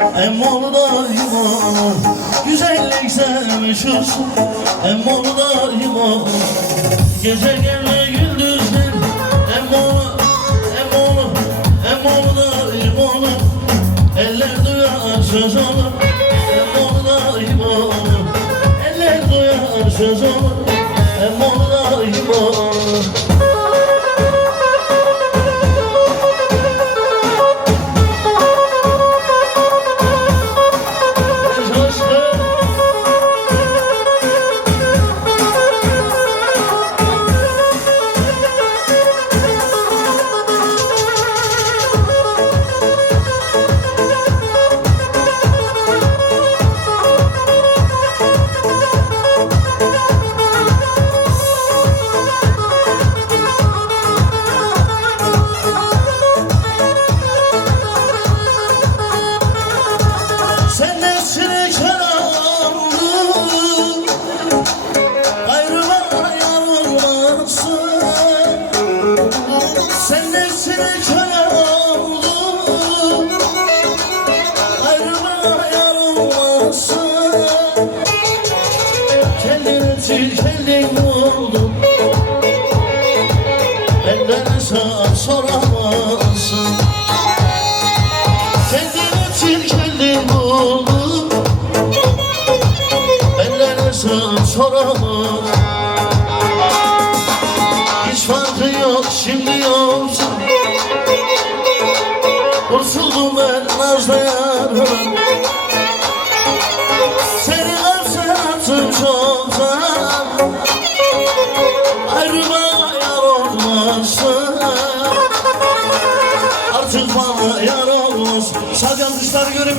Emmolu daima Güzellik sevmişiz. Emmolu daima Gece gele gündüzler. Emmolu Emmolu Emmolu daima Eller duyar söz olur Emmolu daima Eller duyar söz olur Kendin için kendin buldun Benden hesap soramazsın. Kendin için kendin buldun Benden hesap soramaz Hiç farkı yok şimdi yoksa Kurtuldum ben nazlı yarım Seni hasretim çoktan Ayrıma yar olmasın Artık bana yar olmaz Sadece alkışlar görün